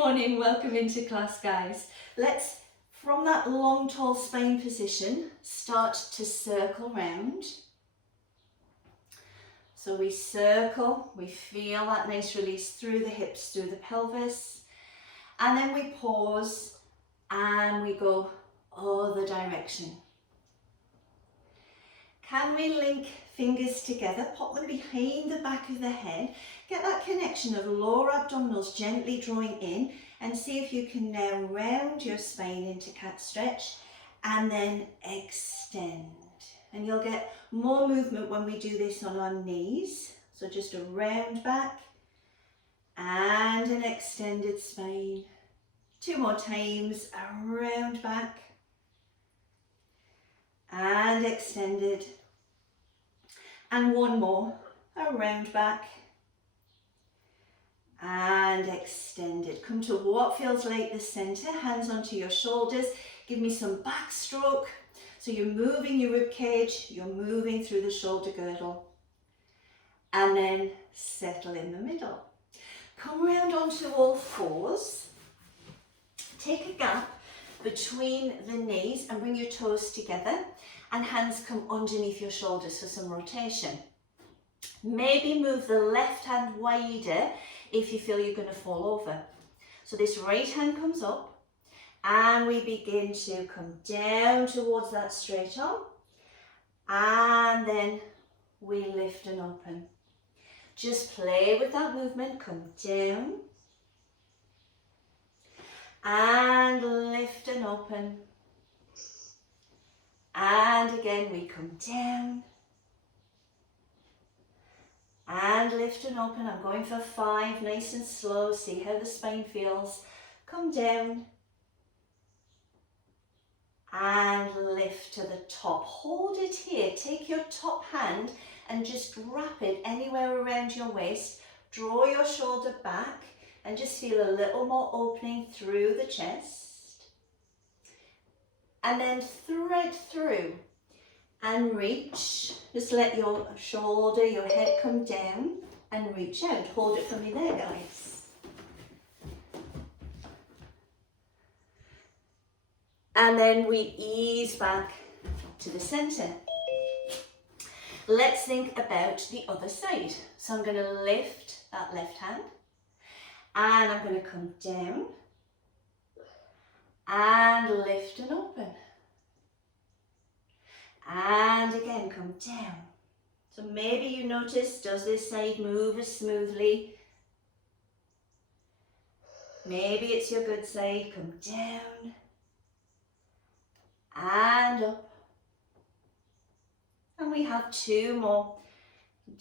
morning, welcome into class, guys. Let's, from that long tall spine position, start to circle round. So we circle, we feel that nice release through the hips, through the pelvis, and then we pause and we go other direction. Can we link fingers together, pop them behind the back of the head, get that connection of lower abdominals gently drawing in, and see if you can now round your spine into cat stretch and then extend. And you'll get more movement when we do this on our knees. So just a round back and an extended spine. 2 more times, a round back and extended. And 1 more, a round back and extended. Come to what feels like the center, hands onto your shoulders. Give me some backstroke. So you're moving your rib cage, you're moving through the shoulder girdle. And then settle in the middle. Come round onto all fours. Take a gap between the knees and bring your toes together. And hands come underneath your shoulders for some rotation. Maybe move the left hand wider if you feel you're going to fall over. So this right hand comes up and we begin to come down towards that straight arm. And then we lift and open. Just play with that movement. Come down and lift and open. And again, we come down and lift and open. I'm going for 5, nice and slow. See how the spine feels. Come down and lift to the top. Hold it here. Take your top hand and just wrap it anywhere around your waist. Draw your shoulder back and just feel a little more opening through the chest. And then thread through and reach. Just let your shoulder, your head come down and reach out. Hold it for me there, guys. And then we ease back to the center. Let's think about the other side. So I'm going to lift that left hand and I'm going to come down and lift and open. And again, come down. So maybe you notice, does this side move as smoothly? Maybe it's your good side. Come down and up. And we have 2 more.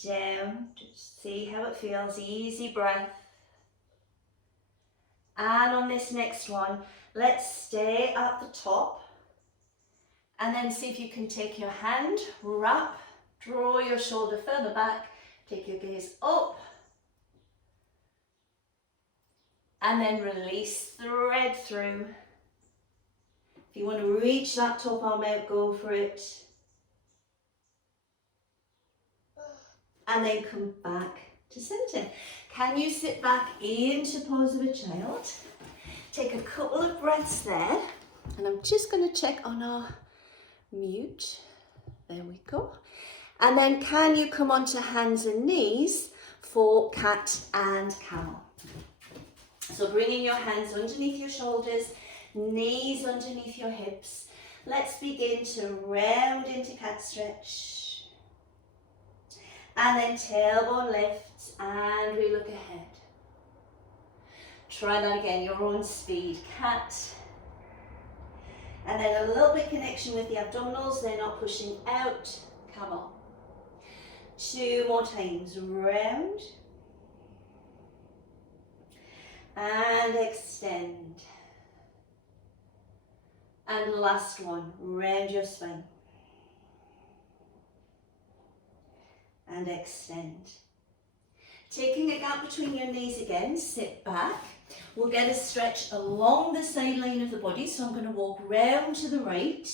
Down, just see how it feels. Easy breath. And on this next one, let's stay at the top and then see if you can take your hand, wrap, draw your shoulder further back, take your gaze up and then release, thread through. If you want to reach that top arm out, go for it. And then come back to center. Can you sit back into pose of a child? Take a couple of breaths there, and I'm just going to check on our mute. There we go. And then can you come onto hands and knees for cat and camel? So bringing your hands underneath your shoulders, knees underneath your hips. Let's begin to round into cat stretch. And then tailbone lifts and we look ahead. Try that again, your own speed. Cat. And then a little bit connection with the abdominals, they're not pushing out. Camel. 2 more times. Round. And extend. And last one, round your spine. And extend. Taking a gap between your knees again, sit back. We'll get a stretch along the sideline of the body. So I'm going to walk round to the right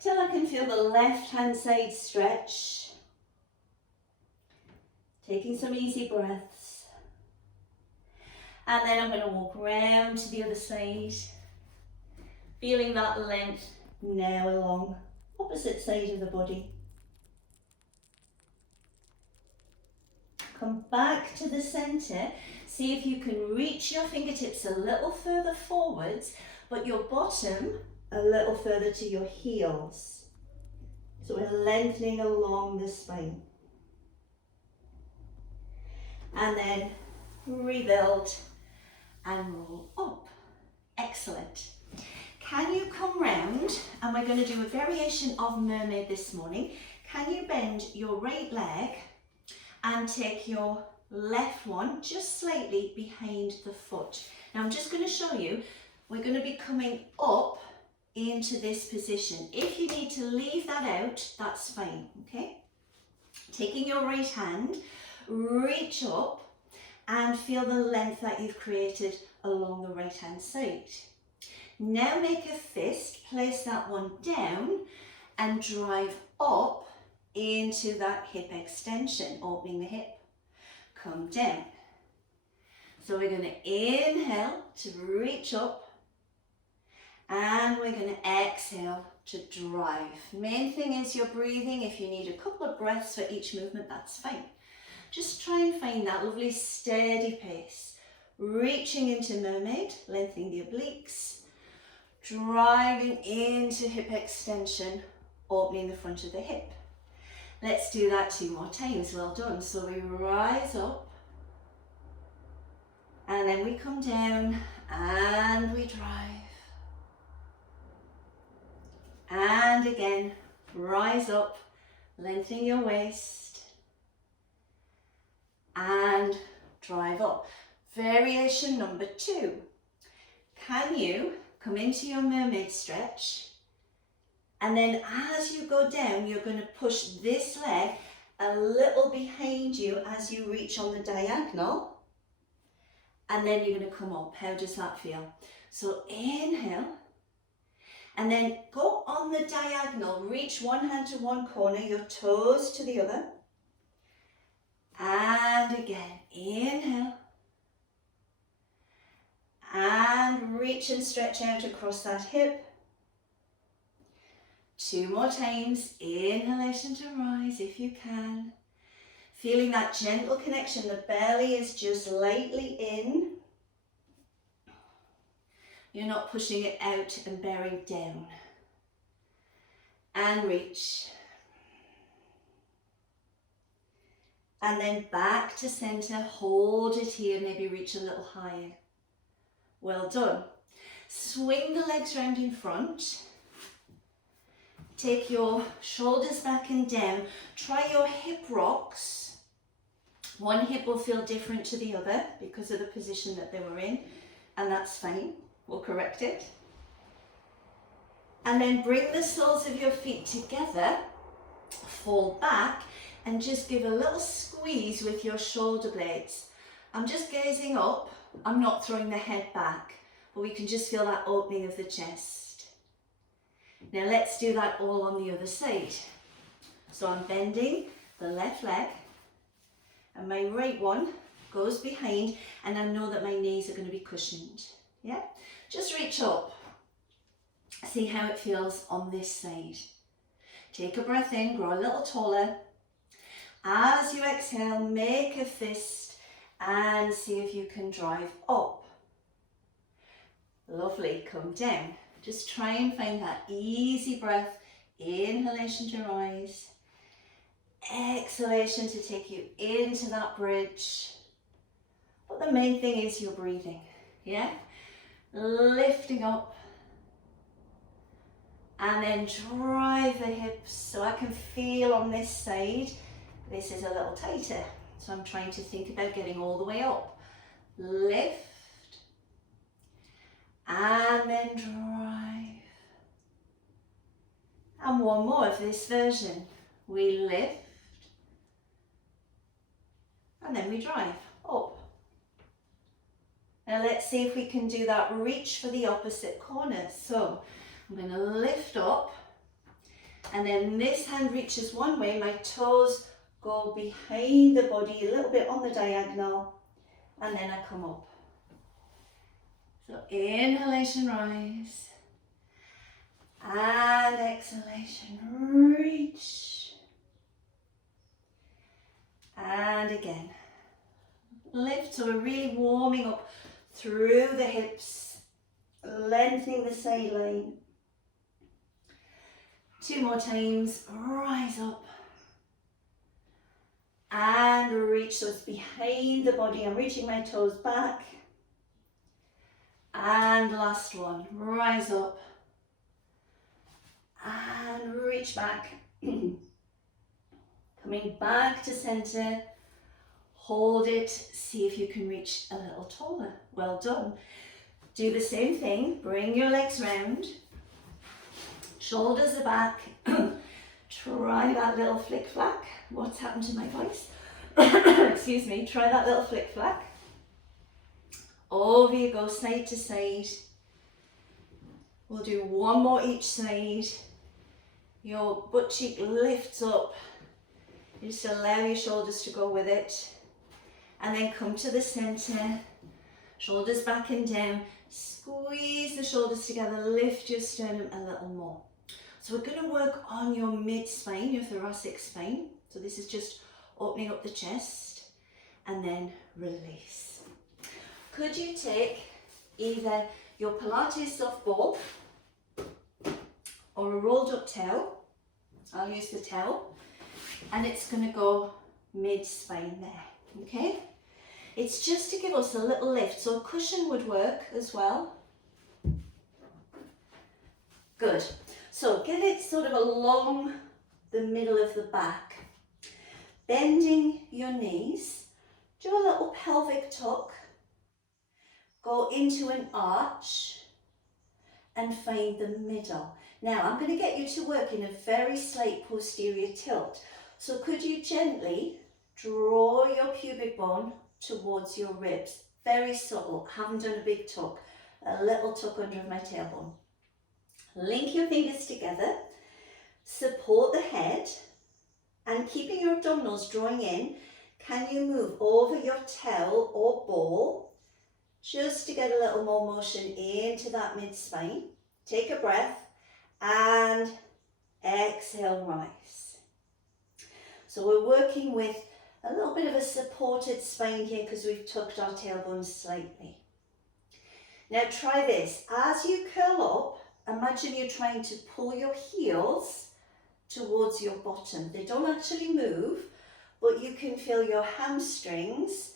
till I can feel the left hand side stretch. Taking some easy breaths. And then I'm going to walk round to the other side, feeling that length now along opposite side of the body. Come back to the centre. See if you can reach your fingertips a little further forwards, but your bottom a little further to your heels. So we're lengthening along the spine. And then rebuild and roll up. Excellent. Can you come round, and we're going to do a variation of mermaid this morning. Can you bend your right leg and take your left one just slightly behind the foot? Now I'm just going to show you, we're going to be coming up into this position. If you need to leave that out, that's fine, okay? Taking your right hand, reach up and feel the length that you've created along the right hand side. Now make a fist, place that one down and drive up into that hip extension, opening the hip. Come down. So we're going to inhale to reach up and we're going to exhale to drive. Main thing is your breathing. If you need a couple of breaths for each movement, that's fine. Just try and find that lovely steady pace. Reaching into mermaid, lengthening the obliques, driving into hip extension, opening the front of the hip. Let's do that 2 more times. Well done. So we rise up and then we come down and we drive. And again, rise up, lengthening your waist and drive up. Variation number 2. Can you come into your mermaid stretch, and then as you go down, you're going to push this leg a little behind you as you reach on the diagonal, and then you're going to come up. How does that feel? So inhale, and then go on the diagonal, reach one hand to one corner, your toes to the other, and again, inhale, and reach and stretch out across that hip. 2 more times, inhalation to rise if you can. Feeling that gentle connection, the belly is just lightly in. You're not pushing it out and bearing down. And reach. And then back to center, hold it here, maybe reach a little higher. Well done. Swing the legs round in front. Take your shoulders back and down. Try your hip rocks. One hip will feel different to the other because of the position that they were in, and that's fine. We'll correct it. And then bring the soles of your feet together, fall back, and just give a little squeeze with your shoulder blades. I'm just gazing up. I'm not throwing the head back, but we can just feel that opening of the chest. Now let's do that all on the other side. So I'm bending the left leg and my right one goes behind, and I know that my knees are going to be cushioned. Yeah? Just reach up. See how it feels on this side. Take a breath in, grow a little taller. As you exhale, make a fist and see if you can drive up. Lovely, come down. Just try and find that easy breath. Inhalation to rise. Exhalation to take you into that bridge. But the main thing is your breathing, yeah? Lifting up. And then drive the hips so I can feel on this side. This is a little tighter. So I'm trying to think about getting all the way up. Lift. And then drive. And one more of this version. We lift. And then we drive up. Now let's see if we can do that reach for the opposite corner. So I'm going to lift up. And then this hand reaches one way. My toes go behind the body a little bit on the diagonal, and then I come up. So inhalation, rise. And exhalation, reach. And again, lift. So we're really warming up through the hips, lengthening the side line. 2 more times, rise up. And reach, so it's behind the body. I'm reaching my toes back. And last one, rise up. And reach back. Coming back to center. Hold it, see if you can reach a little taller. Well done. Do the same thing, bring your legs round. Shoulders are back. Try that little flick flack. What's happened to my voice? Excuse me. Try that little flick flack. Over you go, side to side. We'll do one more each side. Your butt cheek lifts up. You just allow your shoulders to go with it. And then come to the center. Shoulders back and down. Squeeze the shoulders together. Lift your sternum a little more. So we're going to work on your mid-spine, your thoracic spine. So this is just opening up the chest and then release. Could you take either your Pilates soft ball or a rolled up towel? I'll use the towel, and it's going to go mid-spine there, okay? It's just to give us a little lift, so a cushion would work as well. Good. So get it sort of along the middle of the back. Bending your knees. Do a little pelvic tuck. Go into an arch and find the middle. Now I'm going to get you to work in a very slight posterior tilt. So could you gently draw your pubic bone towards your ribs? Very subtle. Haven't done a big tuck. A little tuck under my tailbone. Link your fingers together, support the head, and keeping your abdominals drawing in, can you move over your towel or ball just to get a little more motion into that mid-spine? Take a breath and exhale, rise. So we're working with a little bit of a supported spine here because we've tucked our tailbones slightly. Now try this. As you curl up, imagine you're trying to pull your heels towards your bottom. They don't actually move, but you can feel your hamstrings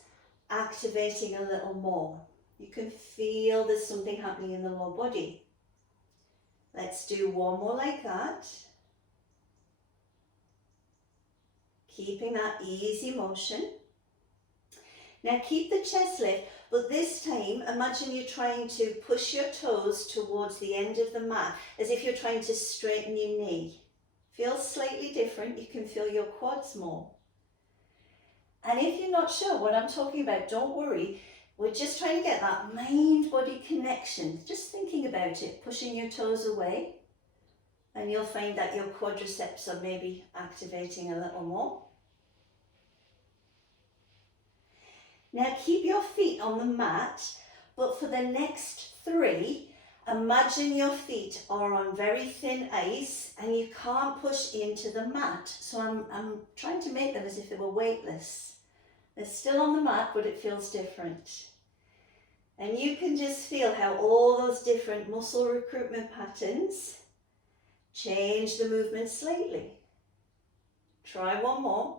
activating a little more. You can feel there's something happening in the lower body. Let's do one more like that. Keeping that easy motion. Now keep the chest lift, but this time imagine you're trying to push your toes towards the end of the mat as if you're trying to straighten your knee. Feels slightly different. You can feel your quads more. And if you're not sure what I'm talking about, don't worry. We're just trying to get that mind-body connection. Just thinking about it, pushing your toes away, and you'll find that your quadriceps are maybe activating a little more. Now keep your feet on the mat, but for the next 3, imagine your feet are on very thin ice and you can't push into the mat. So I'm trying to make them as if they were weightless. They're still on the mat, but it feels different. And you can just feel how all those different muscle recruitment patterns change the movement slightly. Try one more.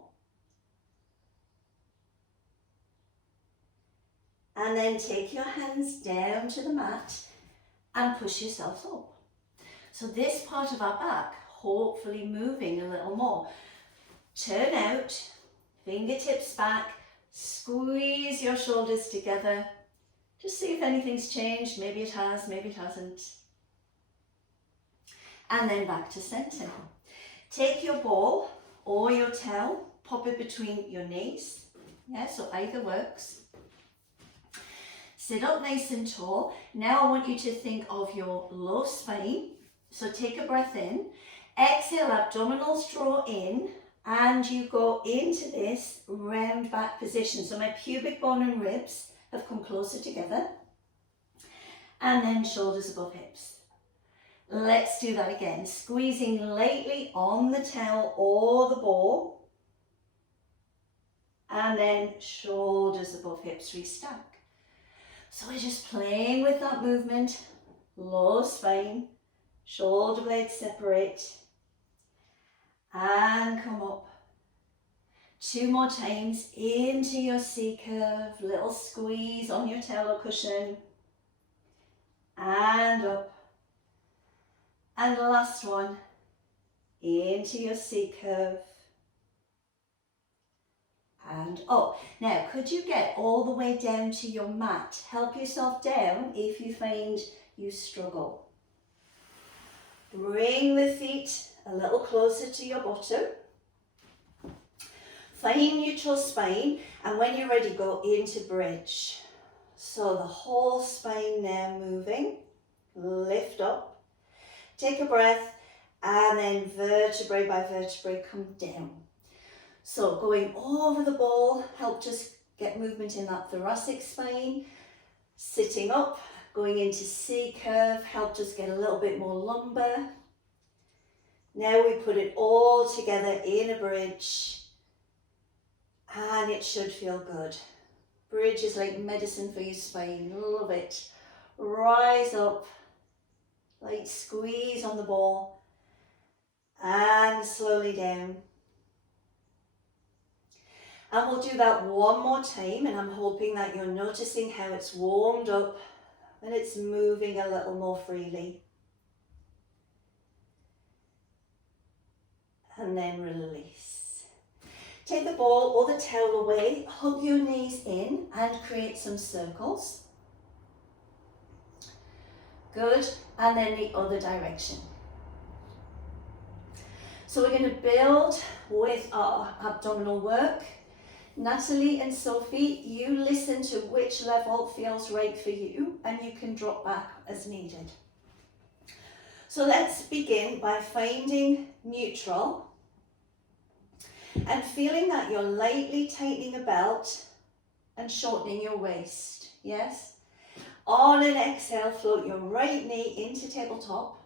And then take your hands down to the mat and push yourself up. So this part of our back, hopefully moving a little more. Turn out, fingertips back, squeeze your shoulders together. Just see if anything's changed. Maybe it has, maybe it hasn't. And then back to center. Take your ball or your towel, pop it between your knees. Yeah, so either works. Sit up nice and tall. Now I want you to think of your low spine. So take a breath in. Exhale, abdominals draw in, and you go into this round back position. So my pubic bone and ribs have come closer together. and then shoulders above hips. Let's do that again, squeezing lightly on the towel or the ball, and then shoulders above hips, restack. So we're just playing with that movement, low spine, shoulder blades separate, and come up. 2 more times into your C curve, little squeeze on your towel or cushion, and up. And the last one, into your C curve, and up. Now, could you get all the way down to your mat? Help yourself down if you find you struggle. Bring the feet a little closer to your bottom. Find neutral spine, and when you're ready, go into bridge. So the whole spine now moving. Lift up. Take a breath, and then vertebrae by vertebrae come down. So going over the ball, help just get movement in that thoracic spine. Sitting up, going into C curve, help just get a little bit more lumbar. Now we put it all together in a bridge, and it should feel good. Bridge is like medicine for your spine, love it. Rise up, light squeeze on the ball, and slowly down. And we'll do that one more time, and I'm hoping that you're noticing how it's warmed up and it's moving a little more freely. And then release. Take the ball or the towel away, hug your knees in and create some circles. Good, and then the other direction. So we're going to build with our abdominal work. Natalie and Sophie, you listen to which level feels right for you, and you can drop back as needed. So let's begin by finding neutral and feeling that you're lightly tightening a belt and shortening your waist, yes? On an exhale, float your right knee into tabletop,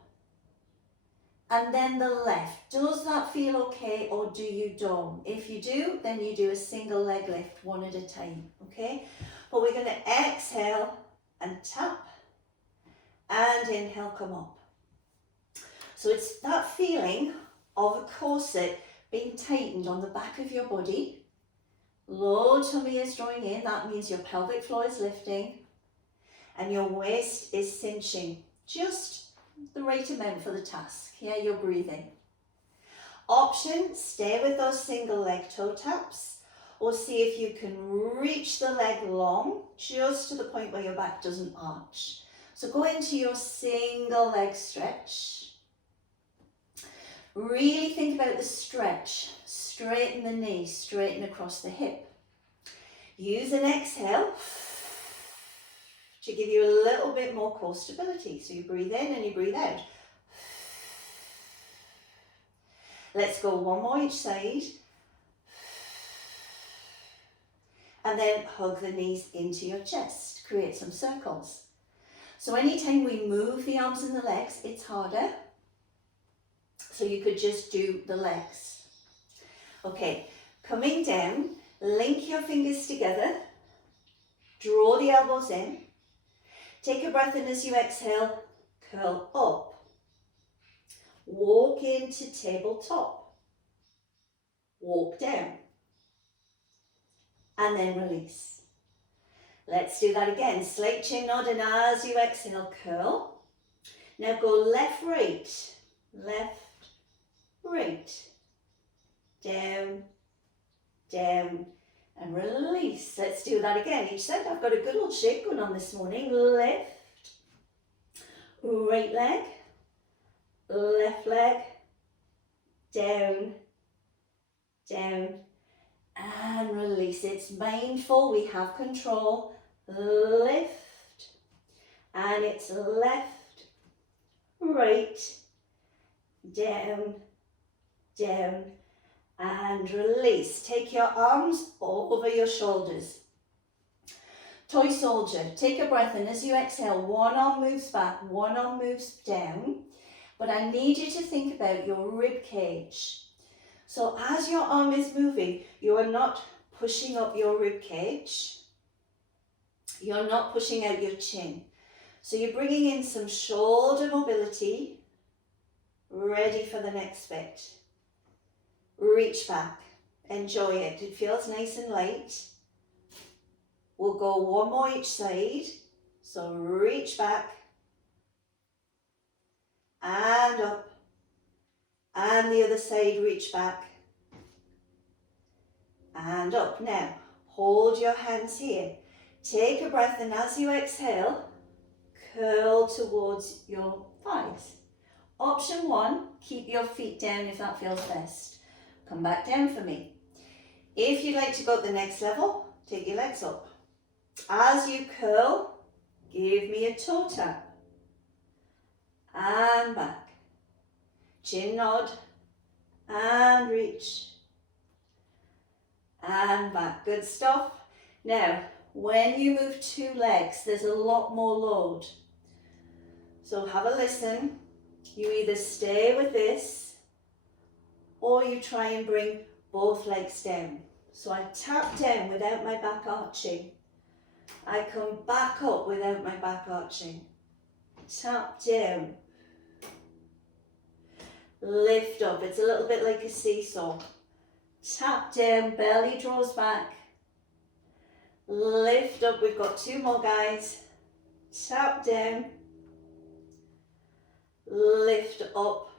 and then the left. Does that feel okay, or do you don't? If you do, then you do a single leg lift, one at a time, okay? But we're going to exhale and tap, and inhale, come up. So it's that feeling of a corset being tightened on the back of your body. Low tummy is drawing in, that means your pelvic floor is lifting, and your waist is cinching, just the right amount for the task. Yeah, you're breathing. Option, stay with those single leg toe taps, or see if you can reach the leg long, just to the point where your back doesn't arch. So go into your single leg stretch. Really think about the stretch. Straighten the knee, straighten across the hip. Use an exhale to give you a little bit more core stability. So you breathe in and you breathe out. Let's go one more each side. And then hug the knees into your chest. Create some circles. So anytime we move the arms and the legs, it's harder. So you could just do the legs. Okay, coming down, link your fingers together. Draw the elbows in. Take a breath in as you exhale, curl up. Walk into tabletop. Walk down. And then release. Let's do that again. Slight chin nod, and as you exhale, curl. Now go left, right, left, right. Down, down, and release. Let's do that again. Each side. I've got a good old shake going on this morning. Lift, right leg, left leg, down, down, and release. It's mindful. We have control. Lift, and it's left, right, down, down, and release. Take your arms over your shoulders. Toy soldier, take a breath in. As you exhale, one arm moves back, one arm moves down. But I need you to think about your rib cage. So as your arm is moving, you are not pushing up your rib cage. You're not pushing out your chin. So you're bringing in some shoulder mobility, ready for the next bit. Reach back, enjoy it. It feels nice and light. We'll go one more each side. So reach back and up. And the other side, reach back and up. Now, hold your hands here. Take a breath, and as you exhale, curl towards your thighs. Option one, keep your feet down if that feels best. Come back down for me. If you'd like to go to the next level, take your legs up. As you curl, give me a toe tap. And back. Chin nod. And reach. And back. Good stuff. Now, when you move two legs, there's a lot more load. So have a listen. You either stay with this or you try and bring both legs down. So I tap down without my back arching. I come back up without my back arching. Tap down. Lift up. It's a little bit like a seesaw. Tap down, belly draws back. Lift up. We've got two more, guys. Tap down. Lift up.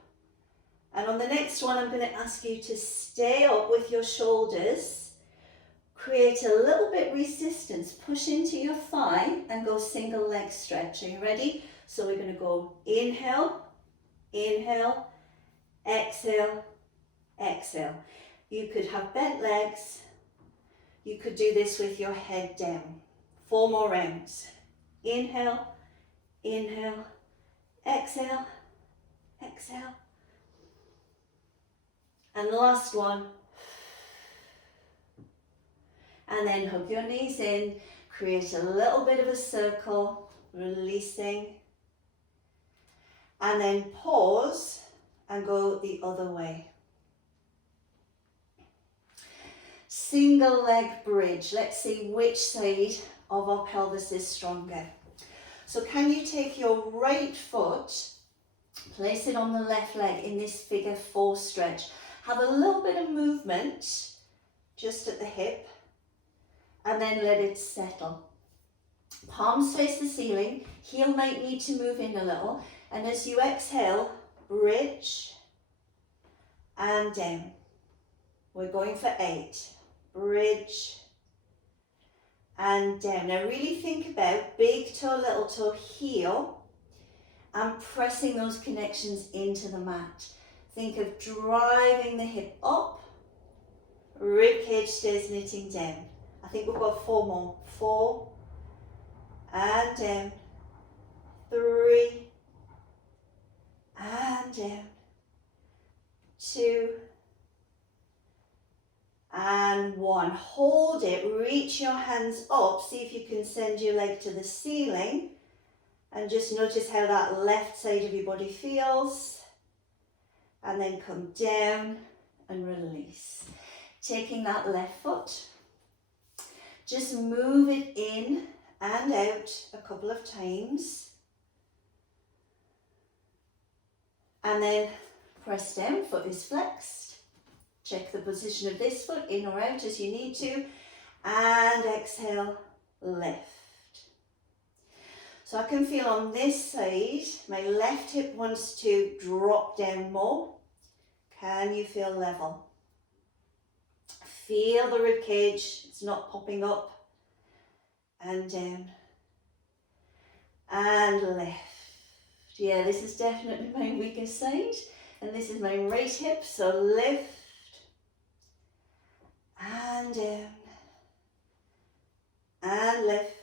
And on the next one, I'm going to ask you to stay up with your shoulders. Create a little bit resistance. Push into your thigh and go single leg stretch. Are you ready? So we're going to go inhale, inhale, exhale, exhale. You could have bent legs. You could do this with your head down. 4 more rounds. Inhale, inhale, exhale, exhale. And the last one. And then hug your knees in. Create a little bit of a circle, releasing. And then pause and go the other way. Single leg bridge. Let's see which side of our pelvis is stronger. So can you take your right foot, place it on the left leg in this figure 4 stretch. Have a little bit of movement just at the hip and then let it settle. Palms face the ceiling, heel might need to move in a little, and as you exhale, bridge and down. We're going for 8. Bridge and down. Now really think about big toe, little toe, heel, and pressing those connections into the mat. Think of driving the hip up, rib cage stays knitting down. I think we've got 4 more. 4 and down. 3 and down. 2 and 1. Hold it, reach your hands up, see if you can send your leg to the ceiling and just notice how that left side of your body feels. And then come down and release. Taking that left foot, just move it in and out a couple of times. And then press down, foot is flexed. Check the position of this foot, in or out as you need to. And exhale, lift. So I can feel on this side, my left hip wants to drop down more. Can you feel level? Feel the rib cage, it's not popping up. And down. And lift. Yeah, this is definitely my weakest side. And this is my right hip, so lift. And down. And lift.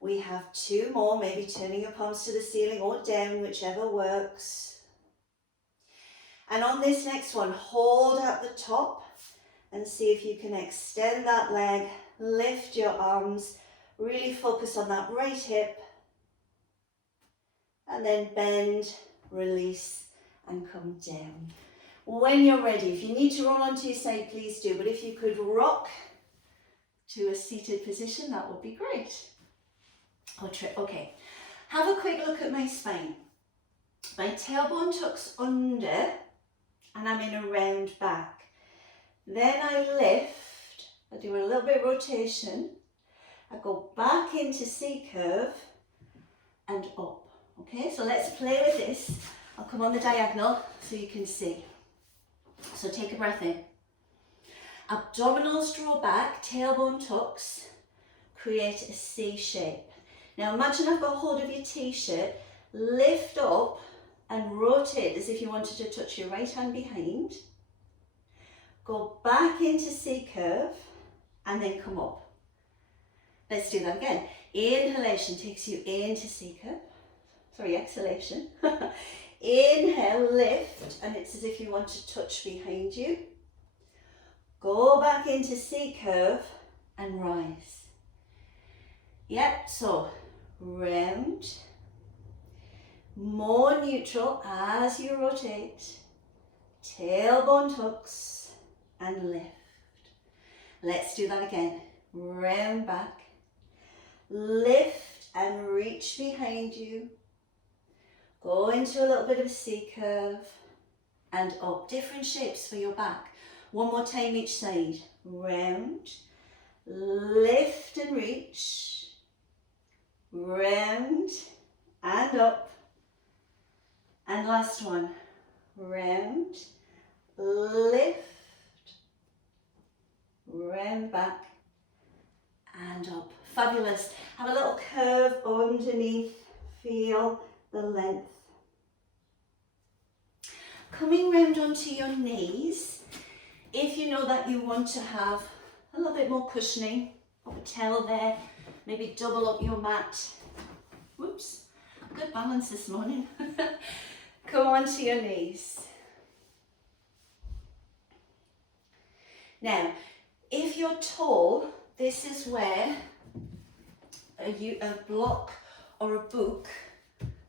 We have 2 more, maybe turning your palms to the ceiling or down, whichever works. And on this next one, hold at the top and see if you can extend that leg, lift your arms, Really focus on that right hip. And then bend, release, and come down. When you're ready, if you need to roll onto your side, please do. But if you could rock to a seated position, that would be great. Okay, have a quick look at my spine. My tailbone tucks under and I'm in a round back. Then I lift, I do a little bit of rotation. I go back into C curve and up. Okay, so let's play with this. I'll come on the diagonal so you can see. So take a breath in. Abdominals draw back, tailbone tucks, create a C shape. Now imagine I've got hold of your t-shirt, lift up and rotate as if you wanted to touch your right hand behind. Go back into C curve and then come up. Let's do that again. Inhalation takes you into C curve. Sorry, exhalation. Inhale, lift, and it's as if you want to touch behind you. Go back into C curve and rise. Yep, so round, more neutral as you rotate, tailbone tucks and lift. Let's do that again. Round back, lift and reach behind you. Go into a little bit of a C curve and up. Different shapes for your back. One more time each side. Round, lift and reach, round and up. And last one. Round, lift, round back and up. Fabulous. Have a little curve underneath. Feel the length. Coming round onto your knees, if you know that you want to have a little bit more cushioning, pop a towel there, maybe double up your mat. Whoops, good balance this morning. Come onto your knees. Now, if you're tall, this is where a block or a book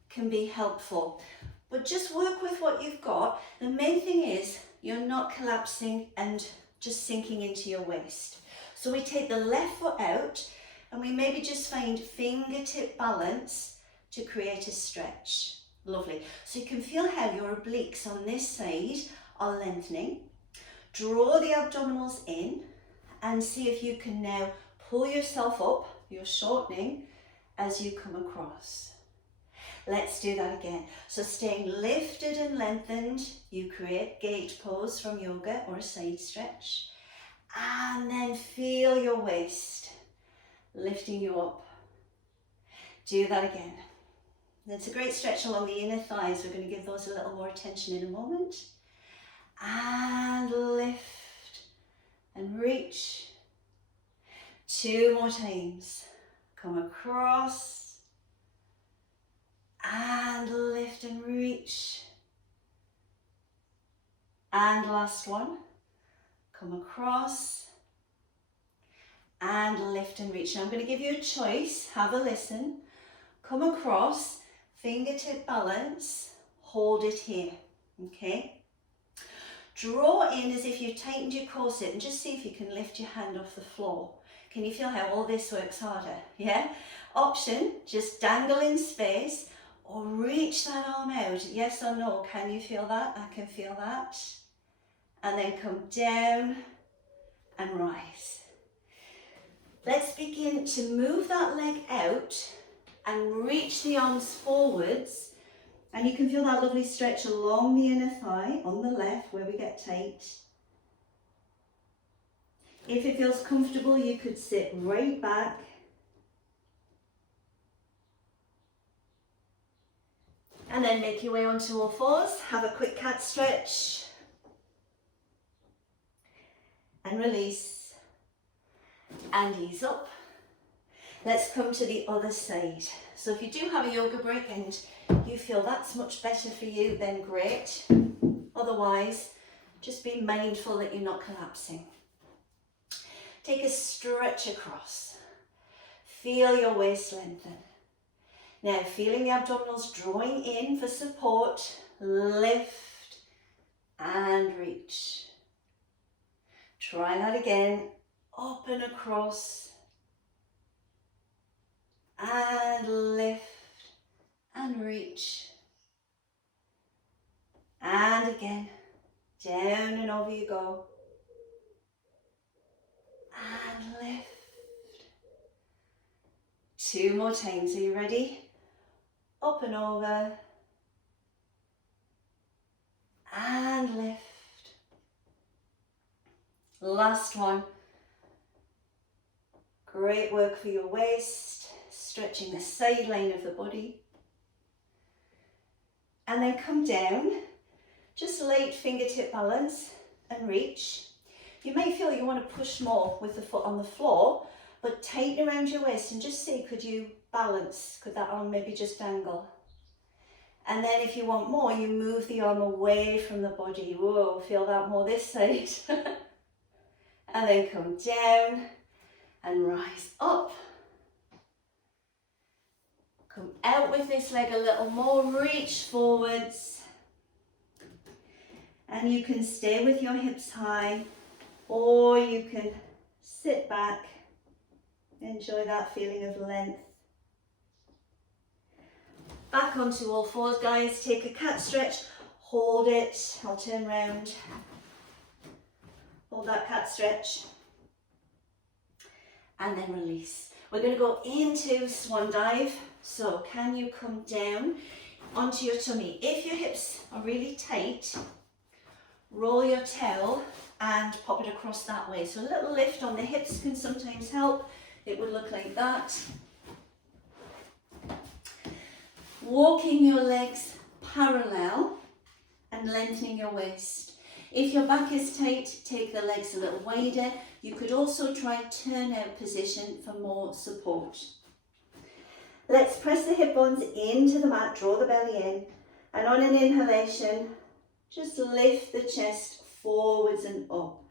can be helpful. But just work with what you've got. The main thing is you're not collapsing and just sinking into your waist. So we take the left foot out and we maybe just find fingertip balance to create a stretch. Lovely. So you can feel how your obliques on this side are lengthening. Draw the abdominals in and see if you can now pull yourself up, you're shortening as you come across. Let's do that again. So staying lifted and lengthened, you create gate pose from yoga or a side stretch. And then feel your waist lifting you up. Do that again. It's a great stretch along the inner thighs. We're going to give those a little more attention in a moment. And lift and reach. 2 more times. Come across. And lift and reach. And last one. Come across. And lift and reach. Now I'm going to give you a choice. Have a listen. Come across. Fingertip balance. Hold it here. Okay. Draw in as if you've tightened your corset and just see if you can lift your hand off the floor. Can you feel how all this works harder? Yeah? Option, just dangle in space. Or reach that arm out. Yes or no? Can you feel that? I can feel that. And then come down and rise. Let's begin to move that leg out and reach the arms forwards. And you can feel that lovely stretch along the inner thigh on the left where we get tight. If it feels comfortable, you could sit right back. And then make your way onto all fours. Have a quick cat stretch. And release. And ease up. Let's come to the other side. So if you do have a yoga break and you feel that's much better for you, then great. Otherwise, just be mindful that you're not collapsing. Take a stretch across. Feel your waist lengthen. Now, feeling the abdominals drawing in for support, lift and reach. Try that again, up and across, and lift and reach. And again, down and over you go. And lift. 2 more times, are you ready? Up and over. And lift. Last one. Great work for your waist, stretching the side line of the body. And then come down, just light fingertip balance and reach. You may feel you want to push more with the foot on the floor, but tighten around your waist and just see, could you balance? Could that arm maybe just dangle? And then if you want more, you move the arm away from the body. Whoa, feel that more this side. And then come down and rise up. Come out with this leg a little more, reach forwards. And you can stay with your hips high, or you can sit back. Enjoy that feeling of length. Back onto all fours, guys. Take a cat stretch, hold it. I'll turn round. Hold that cat stretch. And then release. We're going to go into swan dive. So can you come down onto your tummy? If your hips are really tight, roll your towel and pop it across that way. So a little lift on the hips can sometimes help. It would look like that. Walking your legs parallel and lengthening your waist. If your back is tight, take the legs a little wider. You could also try turn out position for more support. Let's press the hip bones into the mat, draw the belly in, and on an inhalation, just lift the chest forwards and up.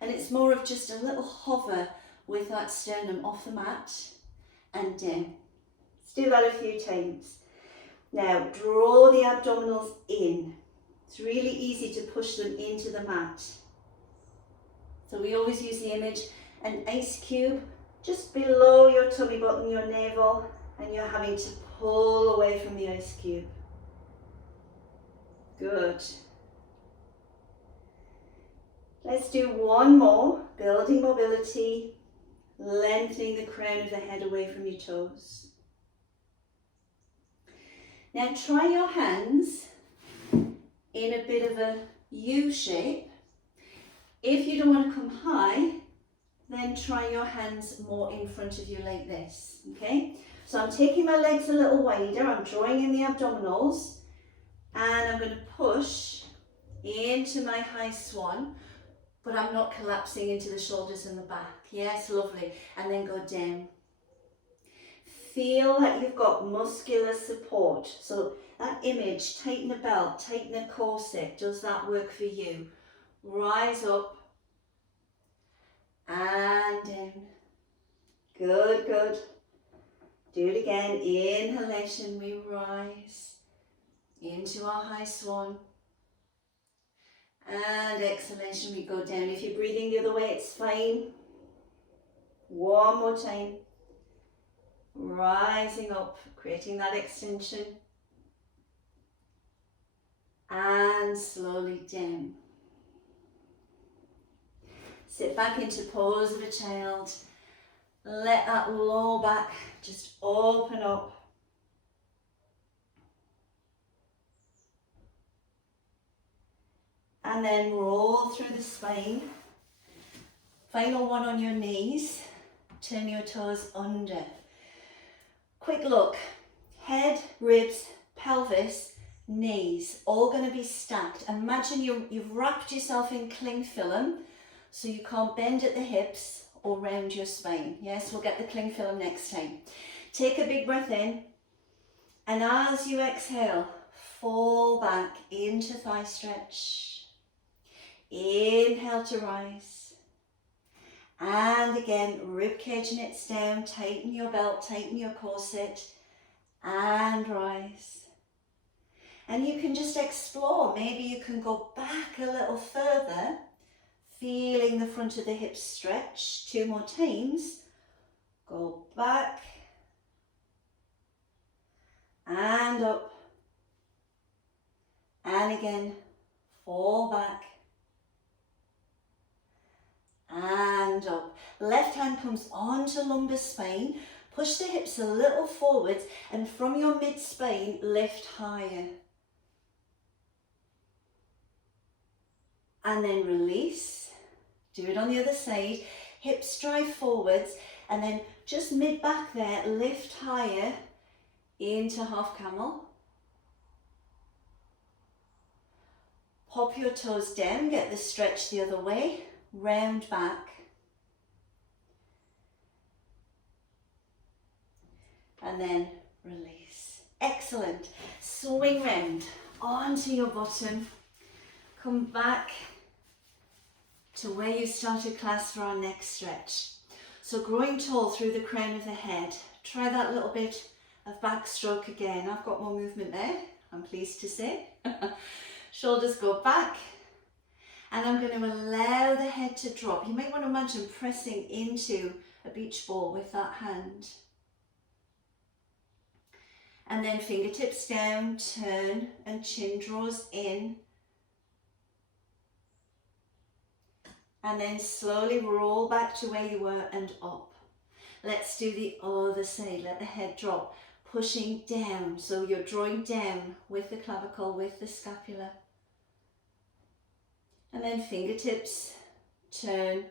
And it's more of just a little hover with that sternum off the mat and down. Let's do that a few times. Now, draw the abdominals in. It's really easy to push them into the mat. So we always use the image, an ice cube just below your tummy button, your navel, and you're having to pull away from the ice cube. Good. Let's do one more, building mobility, lengthening the crown of the head away from your toes. Now try your hands in a bit of a U shape. If you don't want to come high, then try your hands more in front of you like this, okay? So I'm taking my legs a little wider, I'm drawing in the abdominals, and I'm going to push into my high swan, but I'm not collapsing into the shoulders and the back. Yes, lovely. And then go down. Feel that you've got muscular support. So that image, tighten a belt, tighten a corset. Does that work for you? Rise up and down. Good, good. Do it again. Inhalation, we rise into our high swan. And exhalation, we go down. If you're breathing the other way, it's fine. One more time. Rising up, creating that extension. And slowly down. Sit back into pose of a child. Let that low back just open up. And then roll through the spine. Final one on your knees. Turn your toes under. Quick look. Head, ribs, pelvis, knees, all going to be stacked. Imagine you've wrapped yourself in cling film so you can't bend at the hips or round your spine. Yes, we'll get the cling film next time. Take a big breath in, and as you exhale, fall back into thigh stretch. Inhale to rise, And again, rib cage knits down, tighten your belt, tighten your corset, and rise. And you can just explore. Maybe you can go back a little further, feeling the front of the hips stretch. 2 more times. Go back and up. And again, fall back and up. Left hand comes onto lumbar spine. Push the hips a little forwards, and from your mid spine, lift higher. And then release. Do it on the other side. Hips drive forwards, and then just mid back there, lift higher into half camel. Pop your toes down, get the stretch the other way, round back. And then release. Excellent. Swing round onto your bottom. Come back to where you started class for our next stretch. So growing tall through the crown of the head. Try that little bit of backstroke again. I've got more movement there, I'm pleased to say. Shoulders go back. And I'm going to allow the head to drop. You might want to imagine pressing into a beach ball with that hand. And then fingertips down, turn, and chin draws in. And then slowly roll back to where you were and up. Let's do the other side. Let the head drop, pushing down. So you're drawing down with the clavicle, with the scapula. And then fingertips, turn,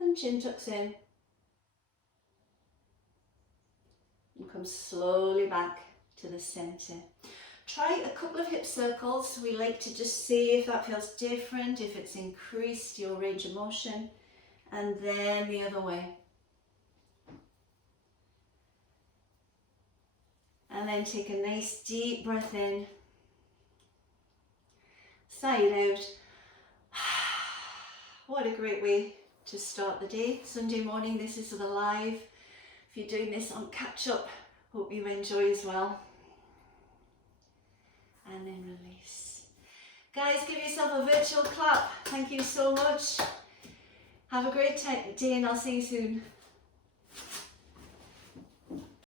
and chin tucks in. And come slowly back to the center. Try a couple of hip circles. We like to just see if that feels different, if it's increased your range of motion. And then the other way. And then take a nice deep breath in. Side out. What a great way to start the day. Sunday morning, this is the live. If you're doing this on catch up, hope you enjoy as well. And then release. Guys, give yourself a virtual clap. Thank you so much. Have a great day and I'll see you soon.